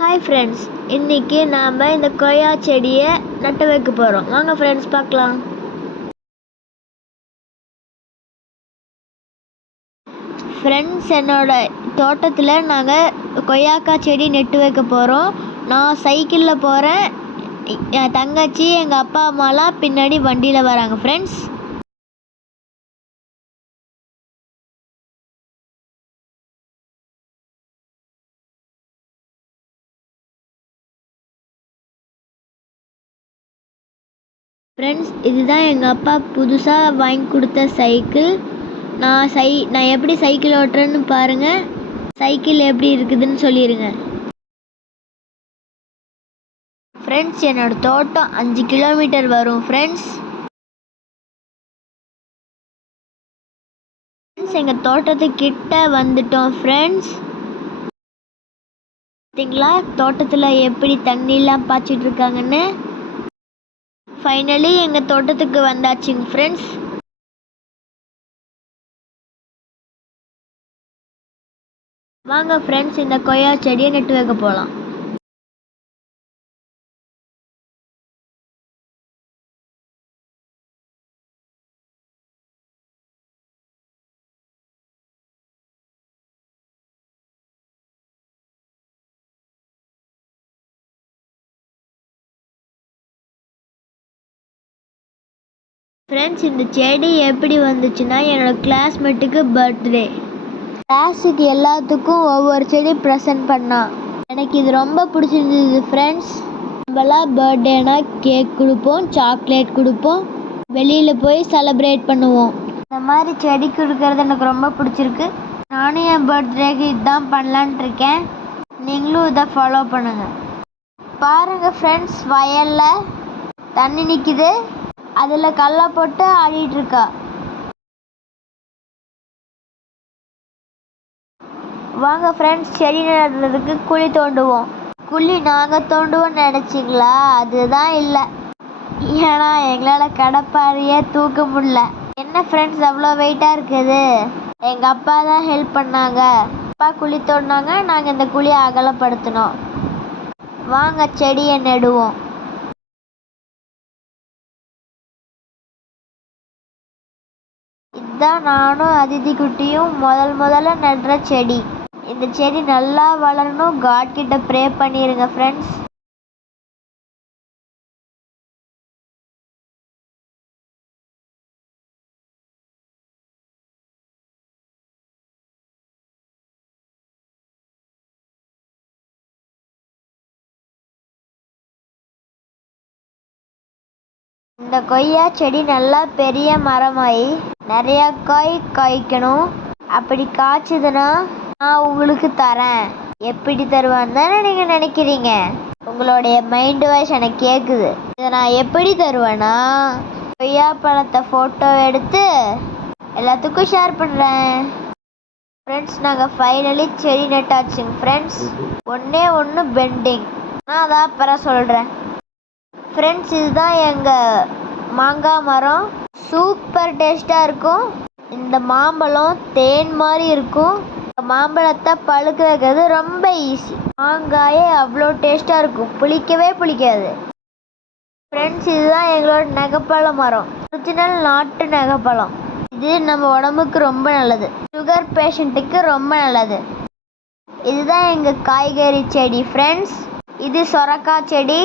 Hi friends, இன்னைக்கு நாம் இந்த கொய்யா செடியை நட்டு வைக்க போகிறோம். வாங்க ஃப்ரெண்ட்ஸ் பார்க்கலாம். ஃப்ரெண்ட்ஸ், என்னோட தோட்டத்தில் நாங்கள் கொய்யாக்காய் செடி நட்டு வைக்க போகிறோம். நான் சைக்கிளில் போகிறேன், என் தங்கச்சி எங்கள் அப்பா அம்மாலாம் பின்னாடி வண்டியில் வராங்க. ஃப்ரெண்ட்ஸ், இதுதான் எங்கள் அப்பா புதுசாக வாங்கி கொடுத்த சைக்கிள். நான் எப்படி சைக்கிள் ஓட்டுறேன்னு பாருங்கள். சைக்கிள் எப்படி இருக்குதுன்னு சொல்லிடுங்க. ஃப்ரெண்ட்ஸ், என்னோட தோட்டம் 5 கிலோமீட்டர் வரும். ஃப்ரெண்ட்ஸ், எங்கள் தோட்டத்துக்கிட்ட வந்துட்டோம். ஃப்ரெண்ட்ஸ், பார்த்தீங்களா தோட்டத்தில் எப்படி தண்ணிலாம் பாய்ச்சிட்டு இருக்காங்கன்னு. ஃபைனலி எங்கள் தோட்டத்துக்கு வந்தாச்சுங்க. ஃப்ரெண்ட்ஸ், வாங்க ஃப்ரெண்ட்ஸ், இந்த கொய்யா செடியை நட்டு வைக்க போகலாம். ஃப்ரெண்ட்ஸ், இந்த செடி எப்படி வந்துச்சுன்னா, என்னோட கிளாஸ்மேட்டுக்கு பர்த்டே. கிளாஸுக்கு எல்லாத்துக்கும் ஒவ்வொரு செடி ப்ரெசென்ட் பண்ணான். எனக்கு இது ரொம்ப பிடிச்சிருந்தது. ஃப்ரெண்ட்ஸ், நம்மளாம் பர்த்டேனா கேக் கொடுப்போம், சாக்லேட் கொடுப்போம், வெளியில் போய் செலிப்ரேட் பண்ணுவோம். இந்த மாதிரி செடி கொடுக்கறது எனக்கு ரொம்ப பிடிச்சிருக்கு. நானும் என் பர்த்டேக்கு இதுதான் பண்ணலான்ட்டு இருக்கேன். நீங்களும் இதை ஃபாலோ பண்ணுங்கள். பாருங்கள் ஃப்ரெண்ட்ஸ், வயலில் தண்ணி நிற்கிது, அதில் கல்லை போட்டு ஆடிட்டுருக்கா. வாங்க ஃப்ரெண்ட்ஸ், செடி நடுறதுக்கு குழி தோண்டுவோம். குழி நாங்கள் தோண்டுவோம்னு நினச்சிங்களா? அதுதான் இல்லை. ஏன்னா எங்களால் கடப்பாறையே தூக்க முடியல. என்ன ஃப்ரெண்ட்ஸ், அவ்வளோ வெயிட்டாக இருக்குது. எங்கள் அப்பா தான் ஹெல்ப் பண்ணாங்க. அப்பா குழி தோண்டினாங்க, நாங்கள் இந்த குழியை அகலப்படுத்தினோம். வாங்க செடியை நடுவோம். இதுதான் நானும் அதிதி குட்டியும் முதல்ல நடுற செடி. இந்த செடி நல்லா வளரணும். காட் கிட்ட ப்ரே பண்ணிடுங்க ஃப்ரெண்ட்ஸ். இந்த கொய்யா செடி நல்லா பெரிய மரமாயி நிறையா காய் காய்க்கணும். அப்படி காய்ச்சதுன்னா நான் உங்களுக்கு தரேன். எப்படி தருவான்னு தானே நீங்கள் நினைக்கிறீங்க? உங்களுடைய மைண்ட் வாய்ஸ் எனக்கு கேட்குது. இதை நான் எப்படி தருவேன்னா, கொய்யா பழத்தை ஃபோட்டோ எடுத்து எல்லாத்துக்கும் ஷேர் பண்ணுறேன். ஃப்ரெண்ட்ஸ், நாங்கள் ஃபைனலி செடி நட்டாச்சுங்க. ஃப்ரெண்ட்ஸ், ஒன்று பெண்டிங். நான் அதான் அப்புறம் சொல்கிறேன். ஃப்ரெண்ட்ஸ், இதுதான் எங்கள் மாங்காய் மரம். சூப்பர் டேஸ்ட்டாக இருக்கும். இந்த மாம்பழம் தேன் மாதிரி இருக்கும். மாம்பழத்தை பழுக்க வைக்கிறது ரொம்ப ஈஸி. மாங்காயே அவ்வளோ டேஸ்ட்டாக இருக்கும், புளிக்கவே புளிக்காது. ஃப்ரெண்ட்ஸ், இதுதான் எங்களோட நெகப்பழ மரம். ஒரிஜினல் நாட்டு நெகப்பழம். இது நம்ம உடம்புக்கு ரொம்ப நல்லது. சுகர் பேஷண்ட்டுக்கு ரொம்ப நல்லது. இதுதான் எங்கள் காய்கறி செடி. ஃப்ரெண்ட்ஸ், இது சொரக்காய் செடி.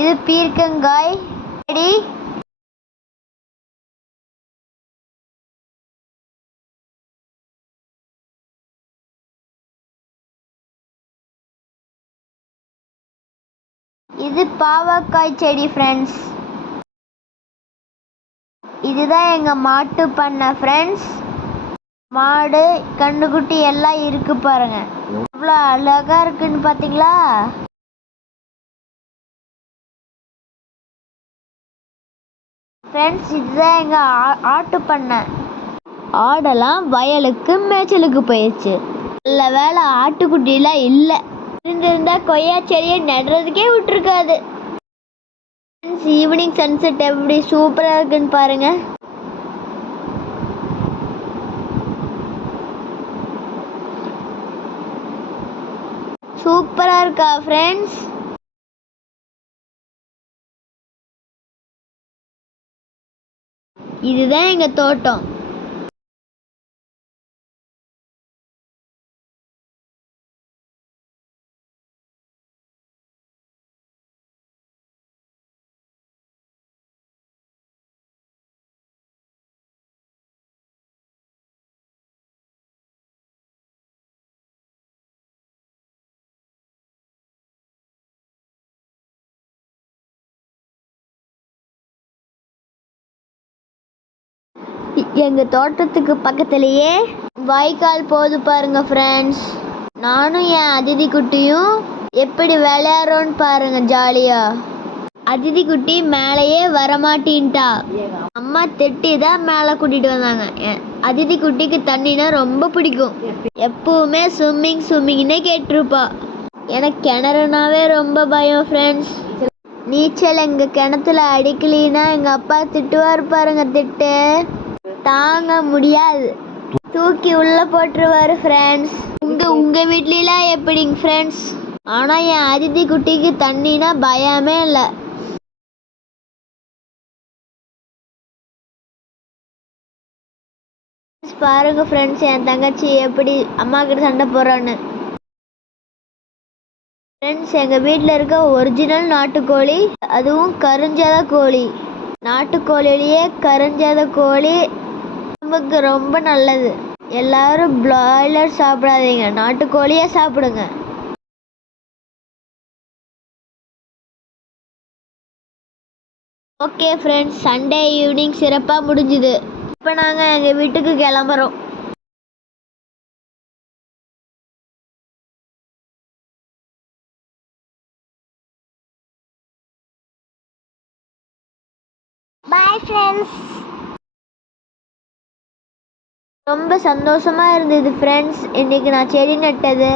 இது பீர்க்கங்காய் செடி. இது பாவக்காய் செடி. ஃப்ரெண்ட்ஸ், இதுதான் எங்கள் மாட்டு பண்ணை. ஃப்ரெண்ட்ஸ், மாடு கண்ணுக்குட்டி எல்லாம் இருக்கு பாருங்க. எவ்வளோ அழகா இருக்குன்னு பார்த்தீங்களா? ஃப்ரெண்ட்ஸ், இதுதான் எங்கள் ஆட்டு பண்ணை. ஆடெல்லாம் வயலுக்கு மேய்ச்சலுக்கு போயிடுச்சு. நல்ல வேலை ஆட்டுக்குட்டிலாம் இல்லை. இருந்திருந்தா கொய்யா செடியை நடுறதுக்கே விட்டுருக்காது. ஃப்ரெண்ட்ஸ், ஈவினிங் சன்செட் எப்படி சூப்பராக இருக்குன்னு பாருங்கள். சூப்பரா இருக்கா ஃப்ரெண்ட்ஸ்? இதுதான் எங்க தோட்டம். எங்க தோட்டத்துக்கு பக்கத்திலேயே வாய்க்கால் போது பாருங்க ஃப்ரெண்ட்ஸ். நானும் என் அதிதி குட்டியும் எப்படி விளையாடுறோன்னு பாருங்க ஜாலியா. அதிதி குட்டி மேலேயே வரமாட்டின்ட்டா. அம்மா திட்டி தான் மேலே கூட்டிட்டு வந்தாங்க. அதிதி குட்டிக்கு தண்ணினா ரொம்ப பிடிக்கும். எப்பவுமே ஸ்விம்மிங்னே கேட்டிருப்பா. எனக்கு கிணறுனாவே ரொம்ப பயம் ஃப்ரெண்ட்ஸ். நீச்சல் எங்க கிணத்துல அடிக்கலினா எங்க அப்பா திட்டுவார் பாருங்க. திட்டு தாங்க முடியாது, தூக்கி உள்ள போட்டுருவாரு ஃப்ரெண்ட்ஸ். உங்க வீட்லாம் எப்படிங்க ஃப்ரெண்ட்ஸ்? ஆனா என் அதிதி குட்டிக்கு தண்ணினா பயமே இல்லை. பாருங்க ஃப்ரெண்ட்ஸ், என் தங்கச்சி எப்படி அம்மா கிட்ட சண்டை போறான்னு. ஃப்ரெண்ட்ஸ், எங்க வீட்டில் இருக்க ஒரிஜினல் நாட்டுக்கோழி, அதுவும் கருஞ்சாத கோழி. நாட்டுக்கோழிலேயே கருஞ்சாத கோழி நமக்கு ரொம்ப நல்லது. எல்லாரும் பிராய்லர் சாப்பிடாதீங்க, நாட்டுக்கோழியே சாப்பிடுங்க. ஓகே ஃப்ரெண்ட்ஸ், சண்டே ஈவினிங் சிறப்பாக முடிஞ்சுது. இப்போ நாங்கள் எங்கள் வீட்டுக்கு கிளம்புறோம். Bye friends. ரொம்ப சந்தோஷமா இருந்தது ஃப்ரெண்ட்ஸ் இன்னைக்கு நான் செடி நட்டது.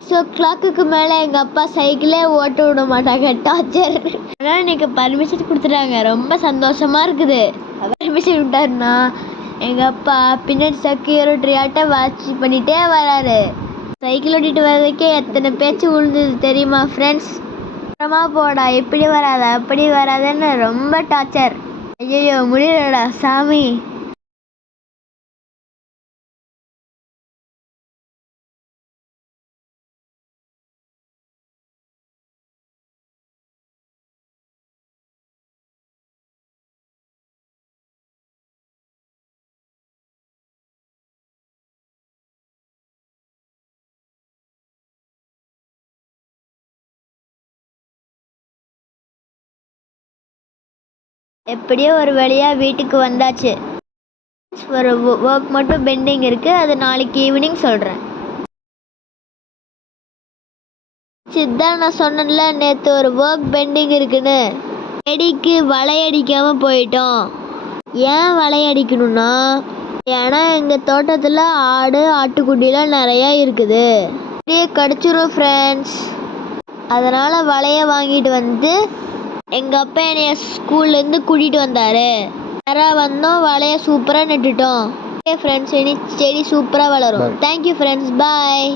6:00 மேலே எங்கள் அப்பா சைக்கிளே ஓட்ட விட மாட்டாங்க, டார்ச்சர். அதனால் இன்னைக்கு பர்மிஷன் கொடுத்துட்டாங்க, ரொம்ப சந்தோஷமா இருக்குது. பர்மிஷன் விட்டாருன்னா எங்கள் அப்பா பின்னாடி செக்யூரிட்டி ஆட்ட வாட்ச் பண்ணிகிட்டே வராரு. சைக்கிள் ஓட்டிட்டு வர்றதுக்கே எத்தனை பேச்சு விழுந்தது தெரியுமா ஃப்ரெண்ட்ஸ்? அப்புறமா போடா, இப்படி வராத அப்படி வராதுன்னு ரொம்ப டார்ச்சர். ஐயோ முடியலடா சாமி. எப்படியோ ஒரு வழியாக வீட்டுக்கு வந்தாச்சு. ஒரு ஒர்க் மட்டும் பெண்டிங் இருக்குது, அது நாளைக்கு ஈவினிங் சொல்கிறேன். சித்தான் நான் சொன்னேன்ல நேற்று ஒரு ஒர்க் பெண்டிங் இருக்குன்னு. செடிக்கு வளையடிக்காமல் போயிட்டோம். ஏன் வளையடிக்கணும்னா, ஏன்னா எங்கள் தோட்டத்தில் ஆட்டுக்குட்டிலாம் நிறையா இருக்குது, அப்படியே கடிச்சிரும் ஃப்ரெண்ட்ஸ். அதனால் வளைய வாங்கிட்டு வந்து எங்கள் அப்பா என்னைய ஸ்கூல்லேருந்து கூட்டிகிட்டு வந்தார். நேராக வந்தோம், வளைய சூப்பராக நட்டுட்டோம். ஓகே ஃப்ரெண்ட்ஸ், இனி செடி சூப்பராக வளரும். தேங்க்யூ ஃப்ரெண்ட்ஸ், பாய்.